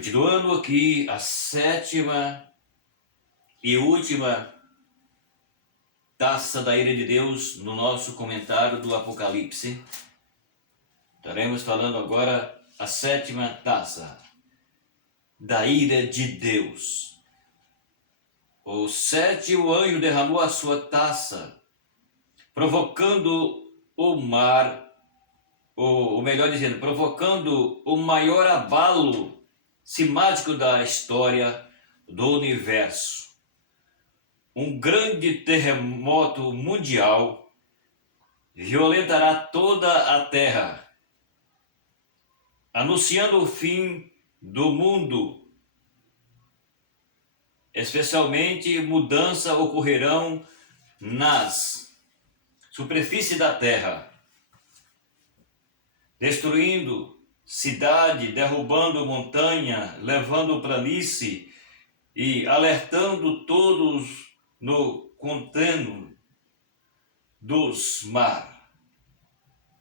Continuando aqui a sétima e última taça da ira de Deus no nosso comentário do Apocalipse. Estaremos falando agora a sétima taça da ira de Deus. O sétimo anjo derramou a sua taça, provocando o mar, ou melhor dizendo, provocando o maior abalo simático da história do universo. Um grande terremoto mundial violentará toda a Terra, anunciando o fim do mundo. Especialmente mudanças ocorrerão nas superfícies da Terra, destruindo cidade, derrubando montanha, levando planície e alertando todos no contêiner dos mar.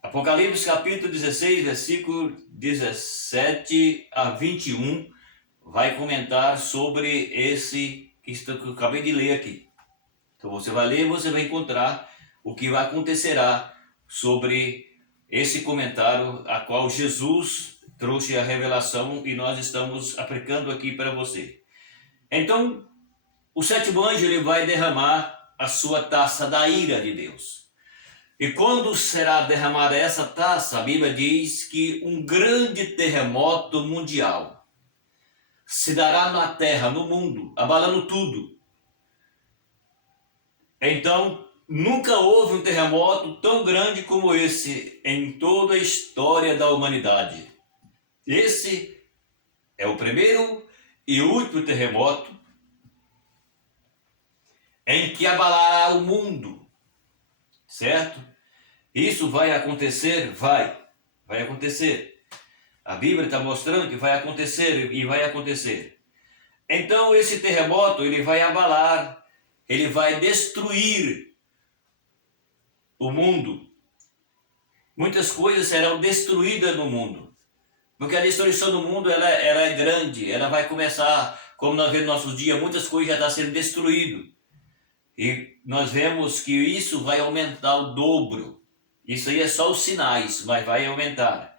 Apocalipse capítulo 16, versículo 17 a 21, vai comentar sobre esse que eu acabei de ler aqui. Então você vai ler e você vai encontrar o que acontecerá sobre esse comentário a qual Jesus trouxe a revelação e nós estamos aplicando aqui para você. Então, o sétimo anjo ele vai derramar a sua taça da ira de Deus. E quando será derramada essa taça, a Bíblia diz que um grande terremoto mundial se dará na terra, no mundo, abalando tudo. Então, nunca houve um terremoto tão grande como esse em toda a história da humanidade. Esse é o primeiro e último terremoto em que abalará o mundo, certo? Isso vai acontecer? Vai acontecer. A Bíblia está mostrando que vai acontecer e vai acontecer. Então esse terremoto ele vai abalar, ele vai destruir o mundo. Muitas coisas serão destruídas no mundo, porque a destruição do mundo ela é grande, ela vai começar, como nós vemos nos nossos dias, muitas coisas já estão sendo destruídas. E nós vemos que isso vai aumentar o dobro. Isso aí é só os sinais, mas vai aumentar.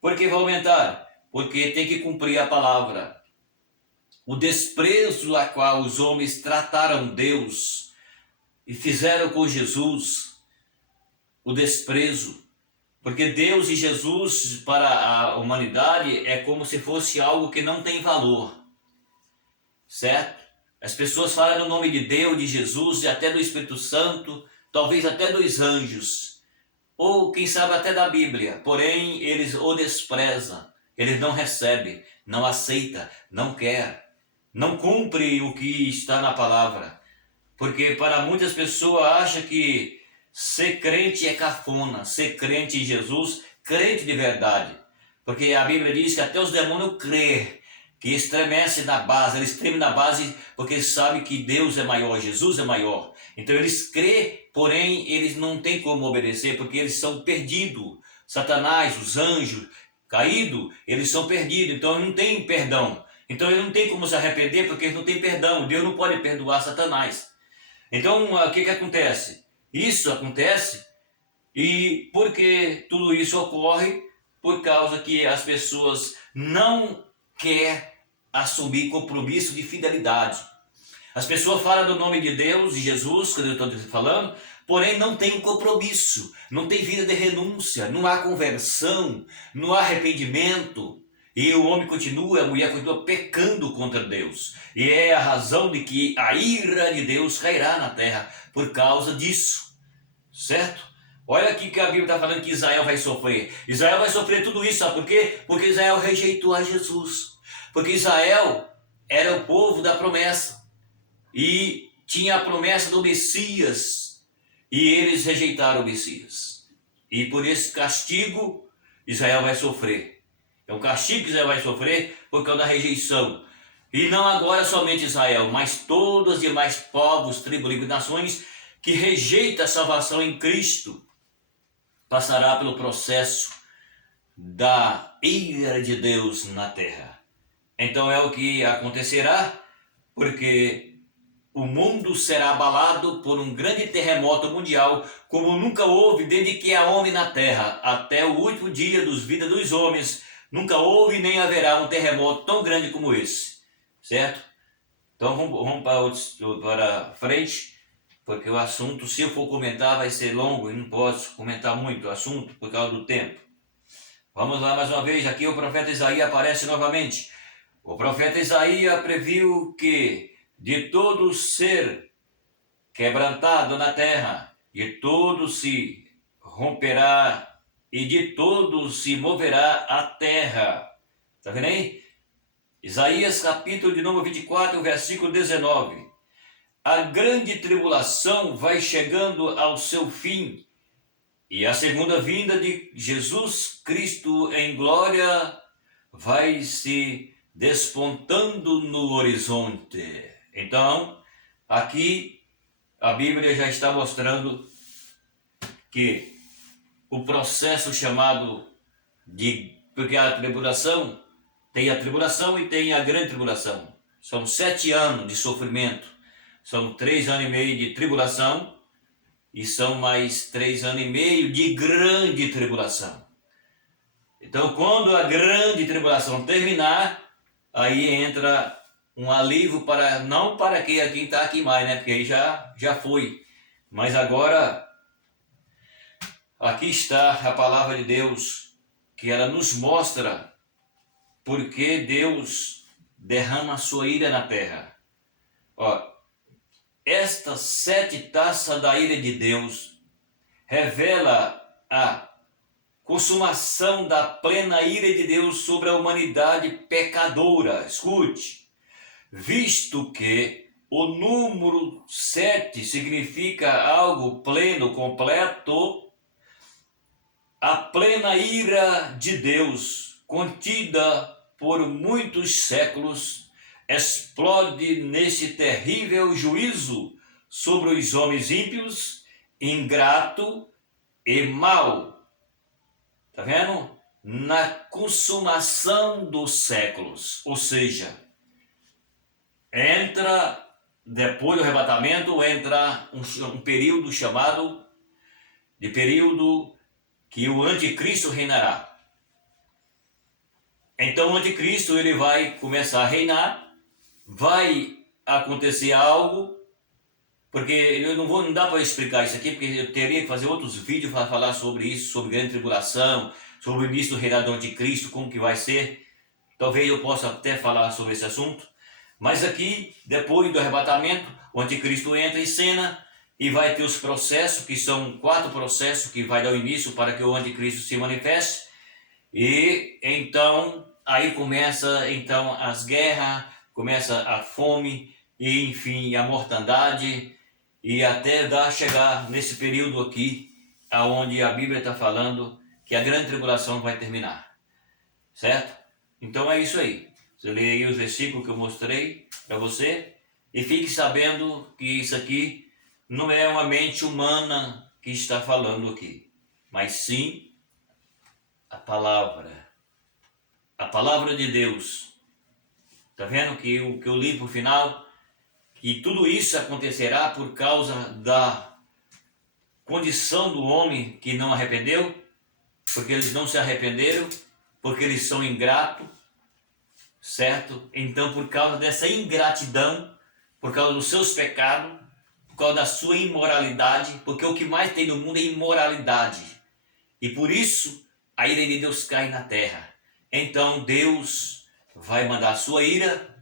Por que vai aumentar? Porque tem que cumprir a palavra. O desprezo a qual os homens trataram Deus e fizeram com Jesus, o desprezo. Porque Deus e Jesus para a humanidade é como se fosse algo que não tem valor. Certo? As pessoas falam no nome de Deus, de Jesus e até do Espírito Santo, talvez até dos anjos, ou quem sabe até da Bíblia, porém eles o desprezam, eles não recebem, não aceitam, não quer, não cumpre o que está na palavra, porque para muitas pessoas acham que ser crente é cafona, ser crente em Jesus, crente de verdade, porque a Bíblia diz que até os demônios creem, que estremece na base, eles tremem na base porque eles sabem que Deus é maior, Jesus é maior. Então eles creem, porém eles não têm como obedecer porque eles são perdidos. Satanás, os anjos caídos, eles são perdidos, então não tem perdão. Então eles não têm como se arrepender porque eles não têm perdão. Deus não pode perdoar Satanás. Então o que acontece? Isso acontece e porque tudo isso ocorre por causa que as pessoas não quer assumir compromisso de fidelidade. As pessoas falam do nome de Deus, de Jesus, que eu estou falando, porém não tem um compromisso, não tem vida de renúncia, não há conversão, não há arrependimento. E o homem continua, a mulher continua pecando contra Deus. E é a razão de que a ira de Deus cairá na terra por causa disso. Certo? Olha aqui que a Bíblia está falando que Israel vai sofrer. Israel vai sofrer tudo isso, sabe por quê? Porque Israel rejeitou a Jesus. Porque Israel era o povo da promessa. E tinha a promessa do Messias. E eles rejeitaram o Messias. E por esse castigo, Israel vai sofrer. É um castigo que Israel vai sofrer por causa da rejeição. E não agora somente Israel, mas todos os demais povos, tribos e nações que rejeitam a salvação em Cristo, passará pelo processo da ira de Deus na terra. Então é o que acontecerá, porque o mundo será abalado por um grande terremoto mundial, como nunca houve desde que há homem na terra, até o último dia dos vidas dos homens. Nunca houve nem haverá um terremoto tão grande como esse, certo? Então vamos para frente, porque o assunto, se eu for comentar, vai ser longo e não posso comentar muito o assunto por causa do tempo. Vamos lá mais uma vez, aqui o profeta Isaías aparece novamente. O profeta Isaías previu que de todo ser quebrantado na terra, de todo se romperá e de todo se moverá a terra. Está vendo aí? Isaías capítulo de número 24, versículo 19. A grande tribulação vai chegando ao seu fim e a segunda vinda de Jesus Cristo em glória vai se despontando no horizonte. Então, aqui a Bíblia já está mostrando que o processo chamado de... Porque a tribulação, tem a tribulação e tem a grande tribulação. São 7 anos de sofrimento. São 3 anos e meio de tribulação e são mais 3 anos e meio de grande tribulação. Então, quando a grande tribulação terminar, aí entra um alívio para, não para quem está aqui mais, né? Porque aí já foi. Mas agora, aqui está a palavra de Deus, que ela nos mostra porque Deus derrama a sua ira na terra. Ó, estas 7 taças da ira de Deus revela a consumação da plena ira de Deus sobre a humanidade pecadora. Escute, visto que o número 7 significa algo pleno, completo, a plena ira de Deus, contida por muitos séculos, explode nesse terrível juízo sobre os homens ímpios, ingrato e mau. Está vendo? Na consumação dos séculos. Ou seja, entra, depois do arrebatamento, entra um período chamado de período que o anticristo reinará. Então o anticristo ele vai começar a reinar, vai acontecer algo, porque eu não dá para explicar isso aqui, porque eu teria que fazer outros vídeos para falar sobre isso, sobre grande tribulação, sobre o início do reinado do anticristo, como que vai ser. Talvez eu possa até falar sobre esse assunto. Mas aqui, depois do arrebatamento, o anticristo entra em cena e vai ter os processos, que são 4 processos que vai dar o início para que o anticristo se manifeste. E então, aí começa então as guerras, começa a fome, e enfim, a mortandade, e até chegar nesse período aqui, aonde a Bíblia está falando que a grande tribulação vai terminar, certo? Então é isso aí. Você lê aí os versículos que eu mostrei para você e fique sabendo que isso aqui não é uma mente humana que está falando aqui, mas sim a palavra de Deus. Está vendo que o que eu li por final, que tudo isso acontecerá por causa da condição do homem que não arrependeu, porque eles não se arrependeram, porque eles são ingratos, certo? Então, por causa dessa ingratidão, por causa dos seus pecados, por causa da sua imoralidade, porque o que mais tem no mundo é imoralidade. E por isso, a ira de Deus cai na terra. Então, Deus vai mandar a sua ira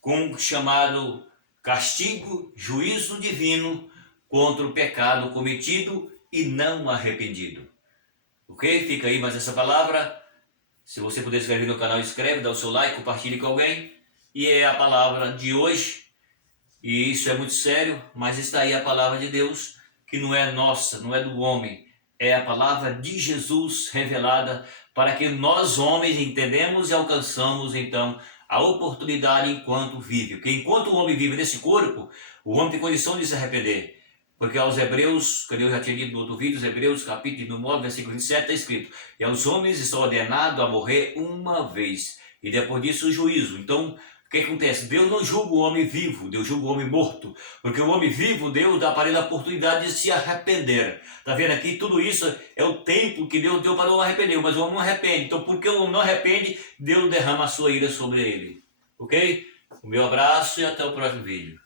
com o chamado castigo, juízo divino contra o pecado cometido e não arrependido. Ok? Fica aí mais essa palavra. Se você puder inscrever no canal, inscreve, dá o seu like, compartilhe com alguém. E é a palavra de hoje. E isso é muito sério, mas está aí a palavra de Deus, que não é nossa, não é do homem. É a palavra de Jesus revelada para que nós homens entendemos e alcançamos então a oportunidade enquanto vive. Porque enquanto o homem vive nesse corpo, o homem tem condição de se arrepender. Porque aos Hebreus, que eu já tinha dito no outro vídeo, os Hebreus capítulo 9, versículo 27, está escrito: e aos homens está ordenado a morrer uma vez, e depois disso o juízo. Então, o que acontece? Deus não julga o homem vivo, Deus julga o homem morto, porque o homem vivo, Deus dá para ele a oportunidade de se arrepender. Está vendo aqui? Tudo isso é o tempo que Deus deu para o homem arrepender, mas o homem não arrepende. Então, porque o homem não arrepende, Deus derrama a sua ira sobre ele. Ok? O meu abraço e até o próximo vídeo.